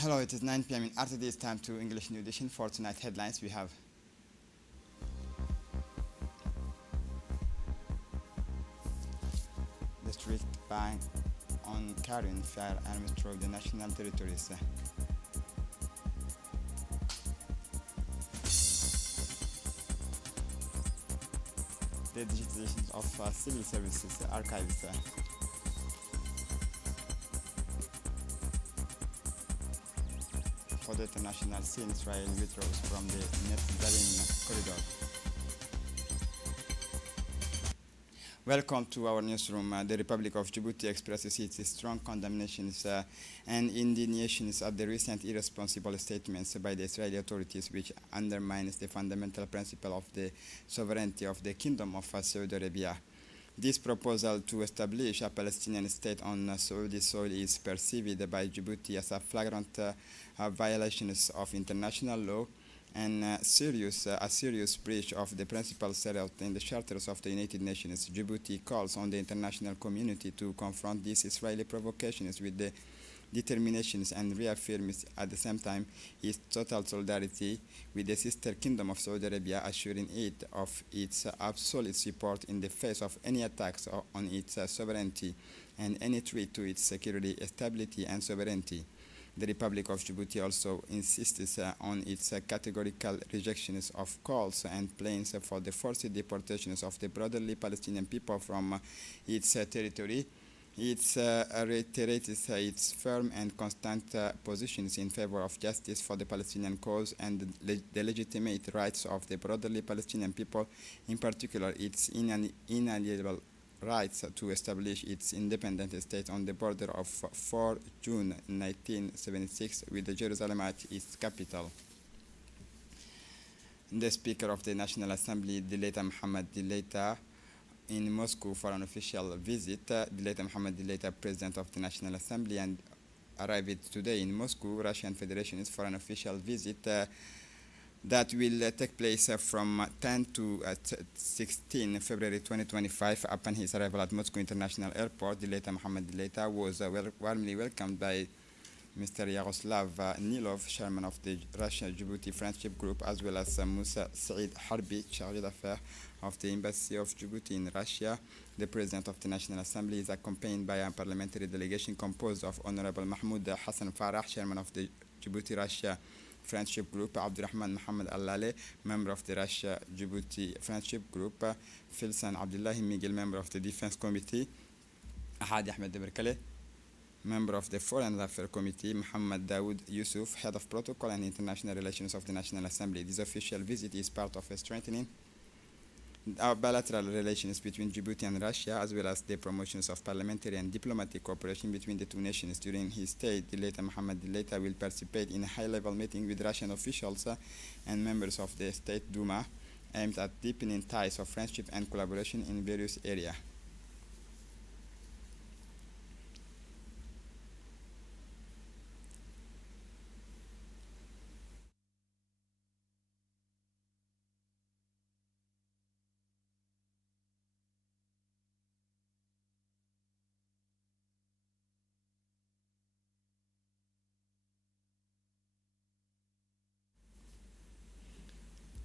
Hello, it is 9 p.m. in RTD. It's time to English New Edition. For tonight headlines, we have district ban on carrying firearms through the national territories. The digitization of civil services archives. For the international scene, Israel withdraws from the Netzarim corridor. Welcome to our newsroom. The Republic of Djibouti expresses its strong condemnations and indignations at the recent irresponsible statements by the Israeli authorities, which undermines the fundamental principle of the sovereignty of the Kingdom of Saudi Arabia. This proposal to establish a Palestinian state on Saudi soil is perceived by Djibouti as a flagrant violation of international law and a serious breach of the principles set out in the charters of the United Nations. Djibouti calls on the international community to confront these Israeli provocations with the determinations and reaffirms at the same time its total solidarity with the sister kingdom of Saudi Arabia, assuring it of its absolute support in the face of any attacks on its sovereignty and any threat to its security, stability, and sovereignty. The Republic of Djibouti also insists on its categorical rejections of calls and plans for the forced deportations of the brotherly Palestinian people from its territory. It reiterates its firm and constant positions in favor of justice for the Palestinian cause and the legitimate rights of the brotherly Palestinian people, in particular its inalienable rights to establish its independent state on the border of 4 June 1976 with the Jerusalem at its capital. The Speaker of the National Assembly, Dileita Mohammed Dileita, in Moscow for an official visit. Dileita Mohammed Dileita, President of the National Assembly, and arrived today in Moscow, Russian Federation, for an official visit that will take place from 10 to 16 February 2025. Upon his arrival at Moscow International Airport, Dileita Mohammed Dileita was warmly welcomed by Mr. Yaroslav Nilov, chairman of the Russia-Djibouti Friendship Group, as well as Musa Said Harbi, chargé d'affaires of the Embassy of Djibouti in Russia. The President of the National Assembly is accompanied by a parliamentary delegation composed of Honorable Mahmoud Hassan Farah, chairman of the Djibouti-Russia Friendship Group, Abdurrahman Mohammed Al-Lale, member of the Russia-Djibouti Friendship Group, Filsan Abdullahi Miguel, member of the Defense Committee, Ahad Ahmed Berkale, member of the Foreign Affairs Committee, Muhammad Dawood Yusuf, head of Protocol and International Relations of the National Assembly. This official visit is part of strengthening our bilateral relations between Djibouti and Russia, as well as the promotions of parliamentary and diplomatic cooperation between the two nations. During his stay, Dileita Mohammed Dileita will participate in a high-level meeting with Russian officials and members of the State Duma, aimed at deepening ties of friendship and collaboration in various areas.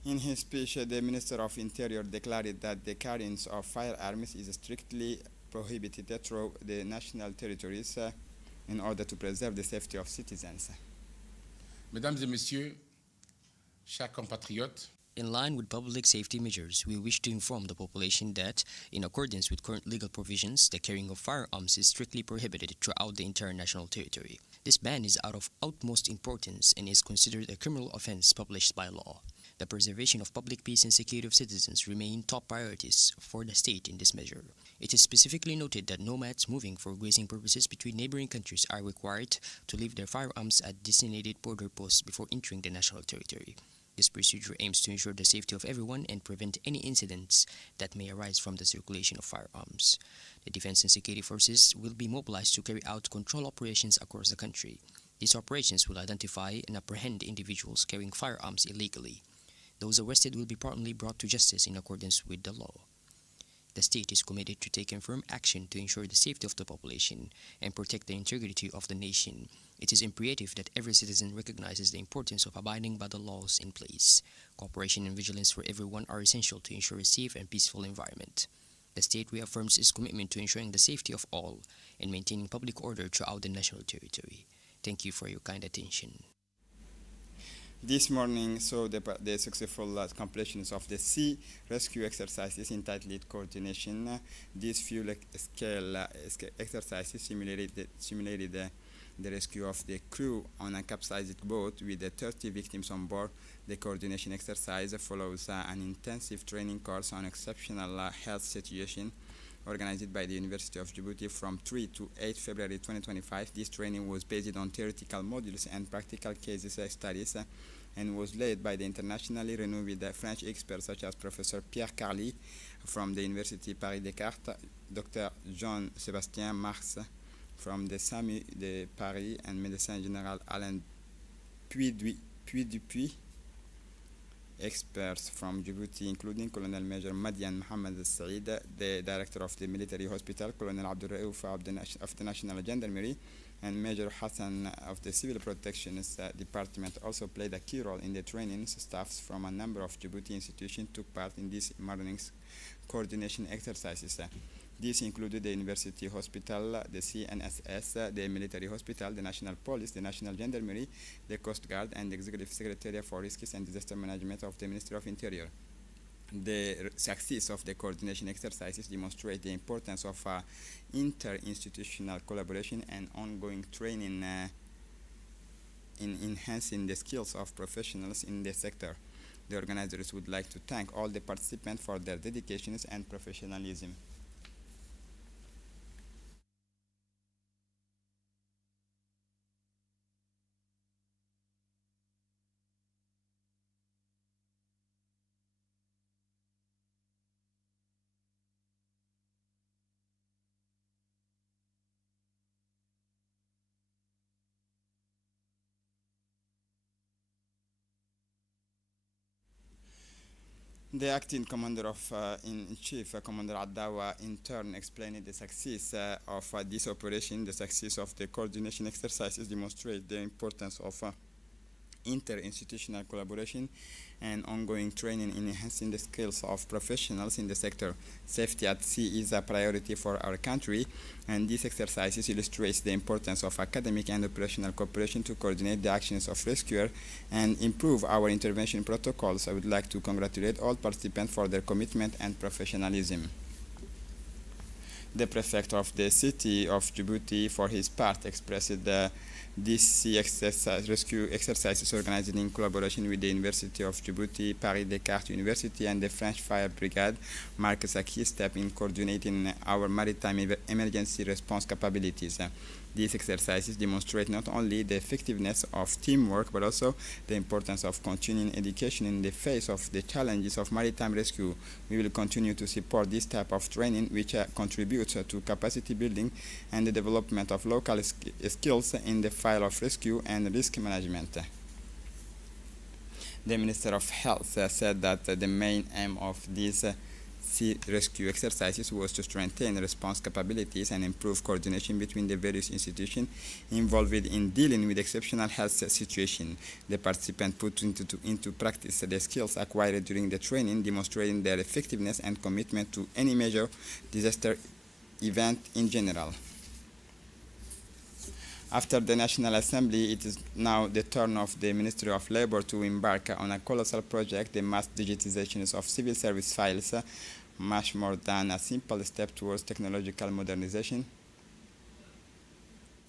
In his speech, the Minister of Interior declared that the carrying of firearms is strictly prohibited through the national territories in order to preserve the safety of citizens. Mesdames et messieurs, chers compatriotes, in line with public safety measures, we wish to inform the population that, in accordance with current legal provisions, the carrying of firearms is strictly prohibited throughout the entire national territory. This ban is out of utmost importance and is considered a criminal offense published by law. The preservation of public peace and security of citizens remain top priorities for the state in this measure. It is specifically noted that nomads moving for grazing purposes between neighboring countries are required to leave their firearms at designated border posts before entering the national territory. This procedure aims to ensure the safety of everyone and prevent any incidents that may arise from the circulation of firearms. The Defense and Security Forces will be mobilized to carry out control operations across the country. These operations will identify and apprehend individuals carrying firearms illegally. Those arrested will be promptly brought to justice in accordance with the law. The state is committed to taking firm action to ensure the safety of the population and protect the integrity of the nation. It is imperative that every citizen recognizes the importance of abiding by the laws in place. Cooperation and vigilance for everyone are essential to ensure a safe and peaceful environment. The state reaffirms its commitment to ensuring the safety of all and maintaining public order throughout the national territory. Thank you for your kind attention. This morning saw the successful completion of the sea rescue exercises entitled Coordination. These full-scale exercises simulated the rescue of the crew on a capsized boat with the 30 victims on board. The coordination exercise follows an intensive training course on exceptional health situation organized by the University of Djibouti from 3 to 8 February 2025. This training was based on theoretical modules and practical case studies and was led by the internationally renowned French experts such as Professor Pierre Carly from the University Paris-Descartes, Dr. Jean-Sébastien Marx from the SAMU de Paris, and Médecin Général Alain Puy-Dupuis, experts from Djibouti, including Colonel Major Madian Mohamed Said, the director of the military hospital, Colonel Abdul Raouf of the National Gendarmerie, and Major Hassan of the Civil Protection Department also played a key role in the training. Staffs from a number of Djibouti institutions took part in this morning's coordination exercises. These included the University Hospital, the CNSS, the Military Hospital, the National Police, the National Gendarmerie, the Coast Guard, and the Executive Secretariat for Risks and Disaster Management of the Ministry of Interior. The success of the coordination exercises demonstrate the importance of interinstitutional collaboration and ongoing training in enhancing the skills of professionals in the sector. The organizers would like to thank all the participants for their dedications and professionalism. The acting commander in chief, Commander Addawa, in turn explained the success of this operation. The success of the coordination exercises demonstrate the importance of interinstitutional collaboration and ongoing training in enhancing the skills of professionals in the sector. Safety at sea is a priority for our country, and these exercises illustrates the importance of academic and operational cooperation to coordinate the actions of rescuers and improve our intervention protocols. I would like to congratulate all participants for their commitment and professionalism. The prefect of the city of Djibouti, for his part, expressed this sea rescue exercises organized in collaboration with the University of Djibouti, Paris-Descartes University, and the French Fire Brigade marks a key step in coordinating our maritime emergency response capabilities. These exercises demonstrate not only the effectiveness of teamwork, but also the importance of continuing education in the face of the challenges of maritime rescue. We will continue to support this type of training, which contributes to capacity building and the development of local skills in the field of rescue and risk management. The Minister of Health said that the main aim of these sea rescue exercises was to strengthen response capabilities and improve coordination between the various institutions involved in dealing with exceptional health situations. The participants put into practice the skills acquired during the training, demonstrating their effectiveness and commitment to any major disaster event in general. After the National Assembly, it is now the turn of the Ministry of Labor to embark on a colossal project, the mass digitization of civil service files, much more than a simple step towards technological modernization.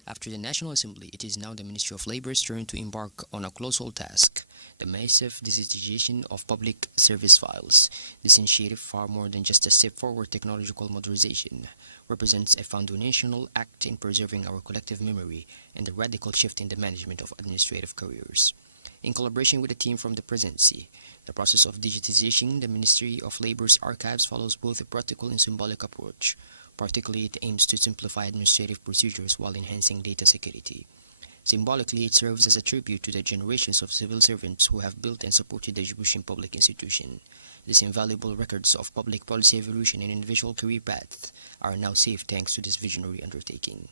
After the National Assembly, it is now the Ministry of Labor's turn to embark on a colossal task, the massive digitization of public service files. This initiative, far more than just a step forward technological modernization, represents a foundational act in preserving our collective memory and a radical shift in the management of administrative careers. In collaboration with a team from the Presidency, the process of digitization the Ministry of Labor's archives follows both a practical and symbolic approach. Particularly, it aims to simplify administrative procedures while enhancing data security. Symbolically, it serves as a tribute to the generations of civil servants who have built and supported the Djiboutian public institution. These invaluable records of public policy evolution and individual career paths are now safe thanks to this visionary undertaking.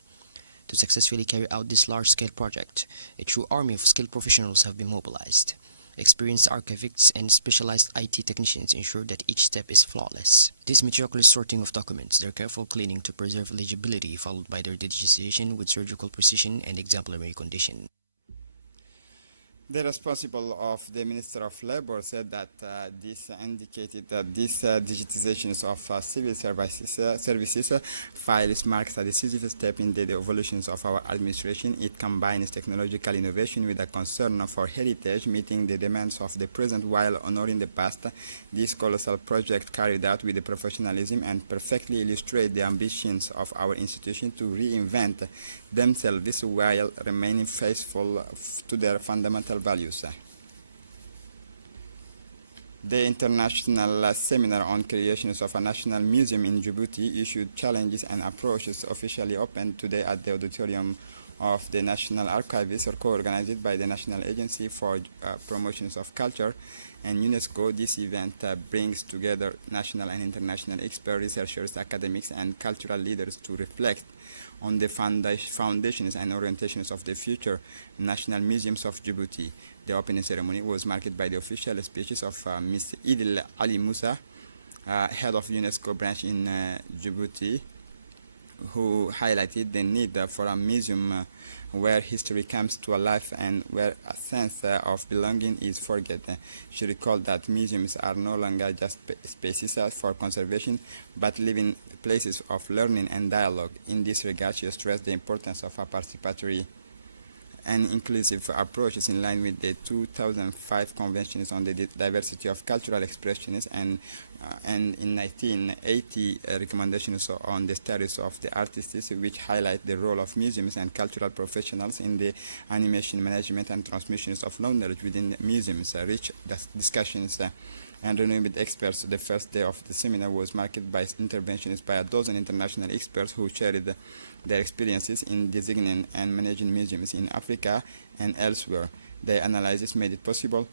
To successfully carry out this large-scale project, a true army of skilled professionals have been mobilized. Experienced archivists and specialized IT technicians ensure that each step is flawless. This meticulous sorting of documents, their careful cleaning to preserve legibility, followed by their digitization with surgical precision and exemplary condition. The responsible of the Minister of Labor said that this indicated that this digitization of civil services files marks a decisive step in the evolution of our administration. It combines technological innovation with a concern for heritage, meeting the demands of the present while honoring the past. This colossal project carried out with professionalism and perfectly illustrates the ambitions of our institution to reinvent themselves while remaining faithful to their fundamental values. The International Seminar on Creations of a National Museum in Djibouti issued challenges and approaches officially opened today at the auditorium of the National Archives, co-organized by the National Agency for Promotions of Culture and UNESCO. This event brings together national and international experts, researchers, academics, and cultural leaders to reflect on the foundations and orientations of the future national museums of Djibouti. The opening ceremony was marked by the official speeches of Ms. Idil Ali Musa, head of UNESCO branch in Djibouti, who highlighted the need for a museum where history comes to life and where a sense of belonging is forgotten. She recalled that museums are no longer just spaces for conservation, but living places of learning and dialogue. In this regard, she stressed the importance of a participatory and inclusive approaches in line with the 2005 Conventions on the Diversity of Cultural Expressions and in 1980 recommendations on the status of the artists, which highlight the role of museums and cultural professionals in the animation, management, and transmissions of knowledge within museums. Rich discussions and renowned experts. The first day of the seminar was marked by interventions by a dozen international experts who shared their experiences in designing and managing museums in Africa and elsewhere. Their analysis made it possible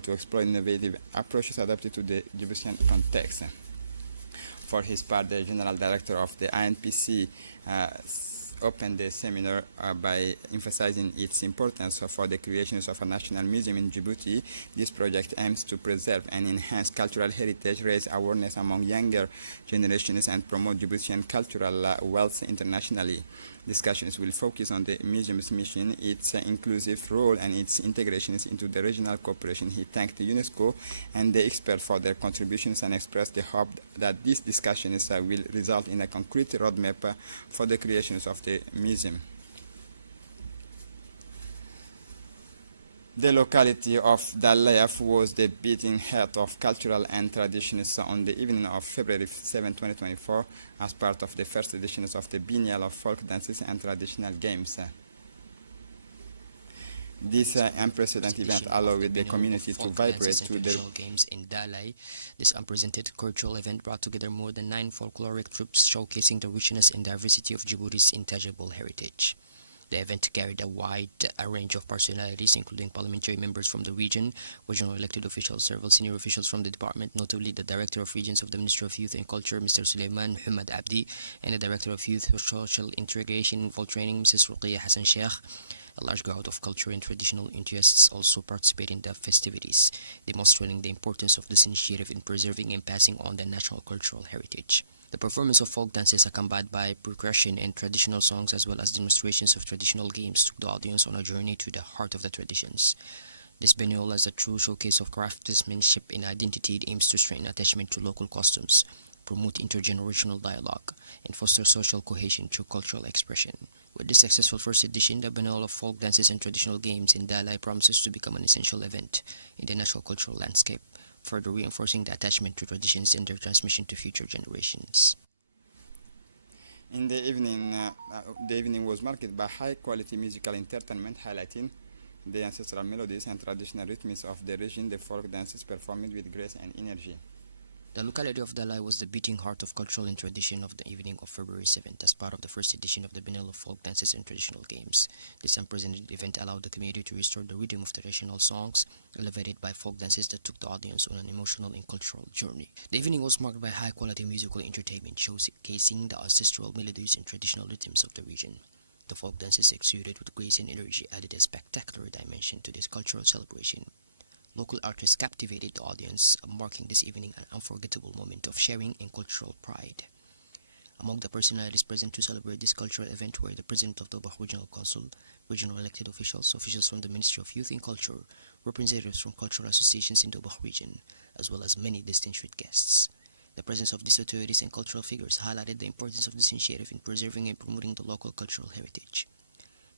to explore innovative approaches adapted to the Djiboutian context. For his part, the General Director of the INPC opened the seminar by emphasizing its importance for the creation of a national museum in Djibouti. This project aims to preserve and enhance cultural heritage, raise awareness among younger generations, and promote Djiboutian cultural wealth internationally. Discussions will focus on the museum's mission, its inclusive role, and its integrations into the regional cooperation. He thanked the UNESCO and the experts for their contributions and expressed the hope that these discussions will result in a concrete roadmap for the creations of the museum. The locality of Dalayaf was the beating heart of cultural and traditions on the evening of February 7, 2024, as part of the first editions of the Biennial of Folk Dances and Traditional Games. This unprecedented event allowed the community to vibrate to the traditional games in Dalai. This unprecedented cultural event brought together more than 9 folkloric troops, showcasing the richness and diversity of Djibouti's intangible heritage. The event carried a wide range of personalities, including parliamentary members from the region, regional elected officials, several senior officials from the department, notably the Director of Regions of the Ministry of Youth and Culture, Mr. Suleiman Muhammad Abdi, and the Director of Youth, Social Integration and Full Training, Mrs. Ruqiyya Hassan Sheikh. A large crowd of culture and traditional enthusiasts also participate in the festivities, demonstrating the importance of this initiative in preserving and passing on the national cultural heritage. The performance of folk dances accompanied by percussion and traditional songs, as well as demonstrations of traditional games, took the audience on a journey to the heart of the traditions. This biennial, as a true showcase of craftsmanship and identity, it aims to strengthen attachment to local customs, promote intergenerational dialogue, and foster social cohesion through cultural expression. With this successful first edition, the Biennial of Folk Dances and Traditional Games in Dalai promises to become an essential event in the national cultural landscape, further reinforcing the attachment to traditions and their transmission to future generations. In the evening was marked by high-quality musical entertainment, highlighting the ancestral melodies and traditional rhythms of the region. The folk dances performed with grace and energy. The locality of Dalai was the beating heart of cultural and tradition of the evening of February 7th as part of the first edition of the Biennial of Folk Dances and Traditional Games. This unprecedented event allowed the community to restore the rhythm of traditional songs, elevated by folk dances that took the audience on an emotional and cultural journey. The evening was marked by high-quality musical entertainment, showcasing the ancestral melodies and traditional rhythms of the region. The folk dances exuded with grace and energy added a spectacular dimension to this cultural celebration. Local artists captivated the audience, marking this evening an unforgettable moment of sharing and cultural pride. Among the personalities present to celebrate this cultural event were the President of the Obak Regional Council, regional elected officials, officials from the Ministry of Youth and Culture, representatives from cultural associations in the Obak region, as well as many distinguished guests. The presence of these authorities and cultural figures highlighted the importance of this initiative in preserving and promoting the local cultural heritage.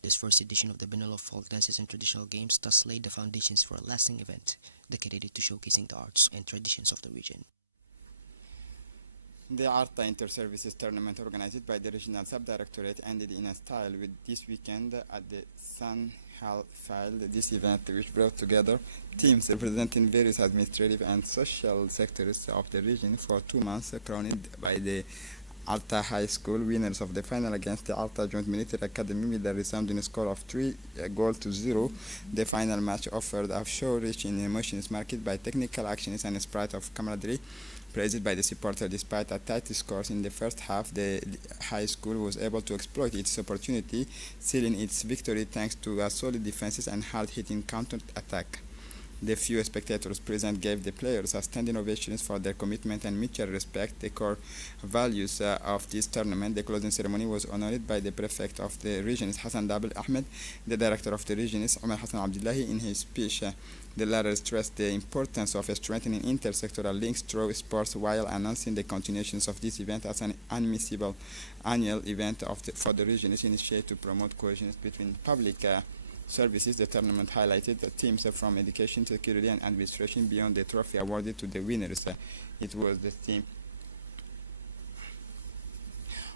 This first edition of the Biennial of Folk Dances and Traditional Games thus laid the foundations for a lasting event dedicated to showcasing the arts and traditions of the region. The ARTA Inter-Services Tournament organized by the Regional Subdirectorate ended in a style with this weekend at the San Hal Field. This event, which brought together teams representing various administrative and social sectors of the region for 2 months, crowned by the Alta High School winners of the final against the Alta Joint Military Academy with a resounding score of 3-0. The final match offered a show rich in emotions marked by technical actions and a spirit of camaraderie, praised by the supporter. Despite a tight score in the first half, the high school was able to exploit its opportunity, sealing its victory thanks to a solid defenses and hard-hitting counter-attack. The few spectators present gave the players a standing ovations for their commitment and mutual respect, the core values of this tournament. The closing ceremony was honored by the prefect of the region, Hassan Dabel Ahmed. The director of the region, Omar Hassan Abdullahi. In his speech, the latter stressed the importance of strengthening intersectoral links through sports while announcing the continuations of this event as an unmissable annual event for the region's initiative to promote cohesion between public services. The tournament highlighted the teams from education, security, and administration beyond the trophy awarded to the winners. It was the team.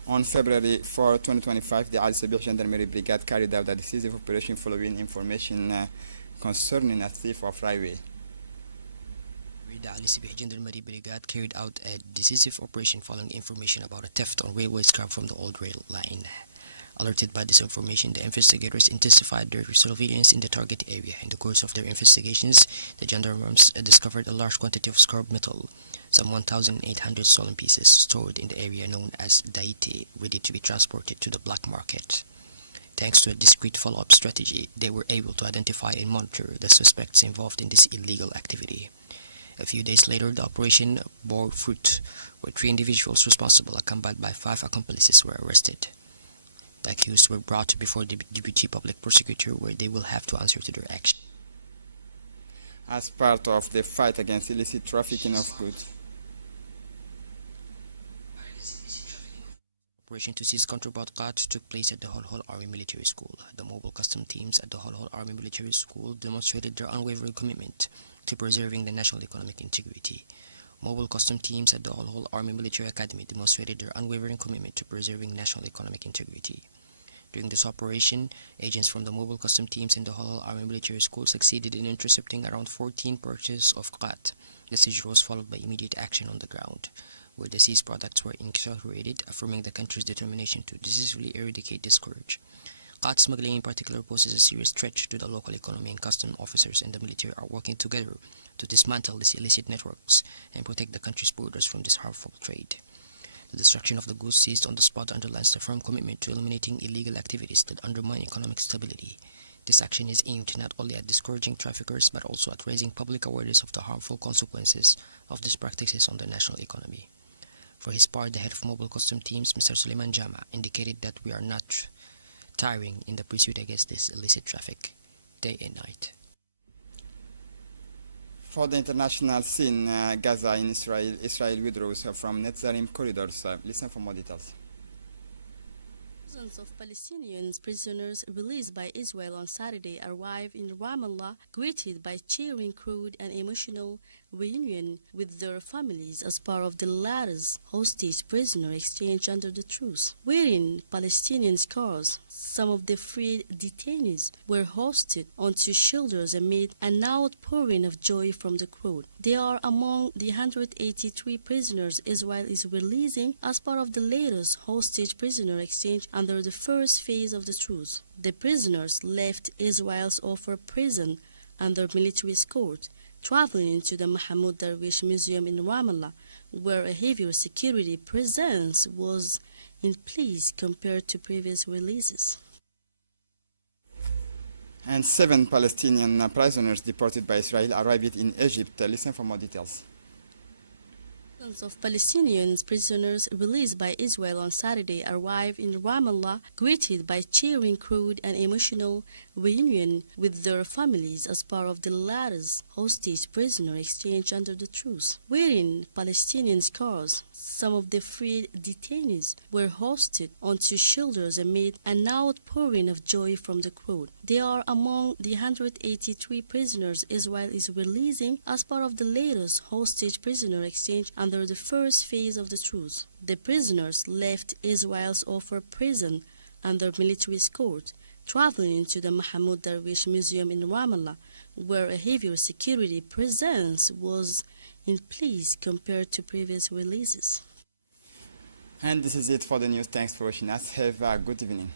On February 4, 2025, the Al Sabih Gendarmerie Brigade carried out a decisive operation following information concerning a thief of railway. The Ali Sabih Gendarmerie Brigade carried out a decisive operation following information about a theft on railway scrap from the old rail line. Alerted by this information, the investigators intensified their surveillance in the target area. In the course of their investigations, the gendarmes discovered a large quantity of scrap metal, some 1,800 stolen pieces, stored in the area known as Daite, ready to be transported to the black market. Thanks to a discreet follow-up strategy, they were able to identify and monitor the suspects involved in this illegal activity. A few days later, the operation bore fruit, where 3 individuals responsible, accompanied by 5 accomplices, were arrested. The accused were brought before the Deputy Public Prosecutor, where they will have to answer to their actions. As part of the fight against illicit trafficking of goods, Operation to seize contraband carts took place at the Holhol Army Military School. The mobile custom teams at the Holhol Army Military School demonstrated their unwavering commitment to preserving the national economic integrity. Mobile custom teams at the Holhol Army Military Academy demonstrated their unwavering commitment to preserving national economic integrity. During this operation, agents from the mobile custom teams in the Holhol Army Military School succeeded in intercepting around 14 purchases of khat. The seizure was followed by immediate action on the ground, where the seized products were incarcerated, affirming the country's determination to decisively eradicate this scourge. Khat smuggling in particular poses a serious threat to the local economy, and custom officers and the military are working together to dismantle these illicit networks and protect the country's borders from this harmful trade. The destruction of the goods seized on the spot underlines the firm commitment to eliminating illegal activities that undermine economic stability. This action is aimed not only at discouraging traffickers but also at raising public awareness of the harmful consequences of these practices on the national economy. For his part, the head of mobile custom teams, Mr. Suleiman Jama, indicated that we are not tiring in the pursuit against this illicit traffic, day and night. For the international scene, Gaza in Israel withdraws from Netzarim corridors. Listen for more details. Thousands of Palestinian prisoners released by Israel on Saturday arrived in Ramallah, greeted by cheering crowd and emotional reunion with their families as part of the latter's hostage prisoner exchange under the truce. Wearing Palestinian scarves, some of the freed detainees were hoisted onto shoulders amid an outpouring of joy from the crowd. They are among the 183 prisoners Israel is releasing as part of the latest hostage prisoner exchange under the first phase of the truce. The prisoners left Israel's Offer prison under military escort, traveling into the Mahmoud Darwish Museum in Ramallah, where a heavier security presence was in place compared to previous releases. And 7 Palestinian prisoners deported by Israel arrived in Egypt. Listen for more details. Thousands of Palestinian prisoners released by Israel on Saturday arrived in Ramallah, greeted by cheering crowd and emotional reunion with their families as part of the latter's hostage prisoner exchange under the truce. Wearing Palestinian scarves, some of the freed detainees were hoisted onto shoulders amid an outpouring of joy from the crowd. They are among the 183 prisoners Israel is releasing as part of the latest hostage prisoner exchange under the first phase of the truce. The prisoners left Israel's Offer prison under military escort, traveling into the Mahmoud Darwish Museum in Ramallah, where a heavier security presence was in place compared to previous releases. And this is it for the news. Thanks for watching us. Have a good evening.